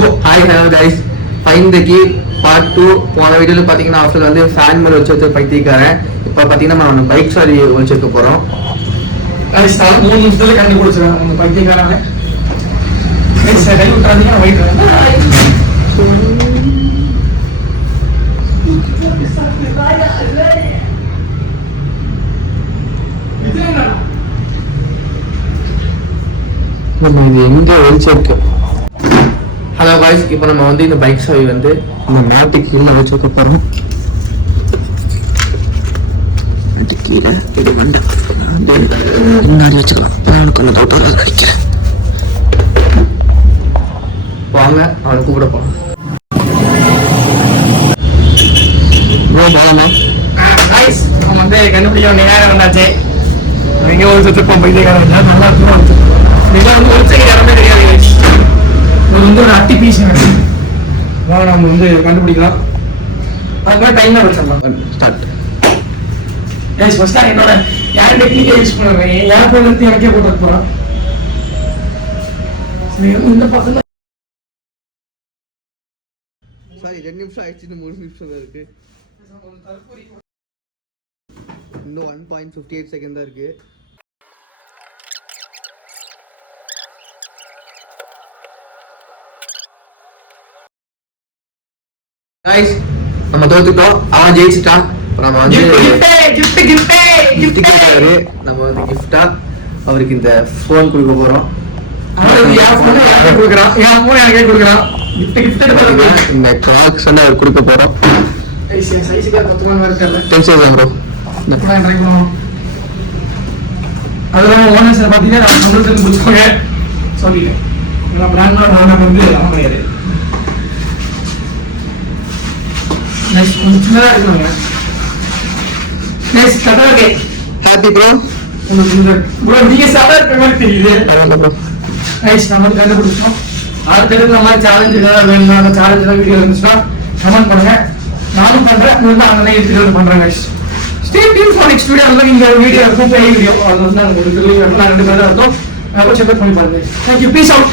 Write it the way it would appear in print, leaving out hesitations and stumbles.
Hi hello guys, fine the key part 2. போன வீடியோவில் பார்த்தீங்கன்னா ஆஃப்டர் வந்து ஃபேன் மேலே வச்சு பைத்தியக்காரன். இப்போ பார்த்தீங்கன்னா நம்ம பைக் சாரி வச்சுருக்க போகிறோம். 3 நிமிஷத்துல கண்டுபிடிச்சிருவேன் உங்க பைத்தியக்காரன். கை விட்டுறாதீங்க, வெயிட் நம்ம இது எங்கே வச்சிருக்கு. ஹலோ காய்ஸ், இப்போ நம்ம வந்து இந்த பைக் சாவி வந்து இந்த மேட்டுக்கு கீழே வச்சுக்க போகிறோம். கீழே இது வந்து முன்னாடி வச்சுக்கலாம். அவனுக்கு ஒன்று டவுட் வராது நினைக்கிறேன். வாங்க அவனை கூப்பிட போகலாம். போகலாமா? காய்ஸ், நம்ம வந்து கண்டுபிடிக்க நேரம் வந்தாச்சு. எங்கே ஒரு சுற்றுப்போம் பைத்தியக்காரன் நல்லா இருக்கும். இதெல்லாம் வந்து ஒரு செகண்ட் இடமே தெரியாது. இது வந்து ஒரு அட்டி பீஸ் நம்ம வந்து கண்டுபிடிக்கலாம். அது மாதிரி டைம்ல வச்சிடலாம். ஸ்டார்ட். ஃபர்ஸ்ட் என்னோட யார் டெக்னிக்கை யூஸ் பண்ணுறேன். யார் போய் எடுத்து எனக்கே போட்டு போகிறான். இந்த பக்கம் சாரி, 2 நிமிஷம் ஆயிடுச்சு. 3 நிமிஷம் தான் இருக்கு. இன்னும் 1.58 செகண்ட் தான் இருக்கு. Guys, நம்ம தோத்துட்டோம். அவன் ஜெயிச்சிட்டான். நம்ம வந்து நம்ம வந்து கிஃப்டா அவருக்கு இந்த போன் கொடுக்க போறோம். இந்த கலெக்ஷன் அவர் கொடுக்க போறோம். அதெல்லாம் ஓனர்ஸ் பார்த்தீங்கன்னா நான் சொல்றதுக்கு முடிச்சுக்கோங்க சொல்லிட்டேன். பிராண்டோட ஓனர் வந்து அமையாது. நெக்ஸ்ட் கொஞ்சம் சின்னதாக இருக்கணுங்க. நெக்ஸ்ட் கரெக்டாக ஓகே. Happy bro. ப்ரோ நீங்கள் சாப்பிட இருக்க மாதிரி தெரியுது. நெக்ஸ்ட் நம்ம வந்து கண்டுபிடிச்சோம். அடுத்தது இந்த மாதிரி சேலஞ்சு ஏதாவது வேணும்னா அந்த சேலஞ்சு ஏதாவது வீடியோ இருந்துச்சுன்னா கமெண்ட் பண்ணுங்க. நானும் பண்ணுறேன், உங்களுக்கு அங்கே எடுத்துகிட்டு பண்ணுறேன். Next stay tune for next video. அந்த இந்த வீடியோ இருக்கும், பெரிய வீடியோ. அது வந்து நாங்கள் 2 பேரும் இருக்கும். கொஞ்சம் பேர் பண்ணி பாருங்க. Thank you, peace out.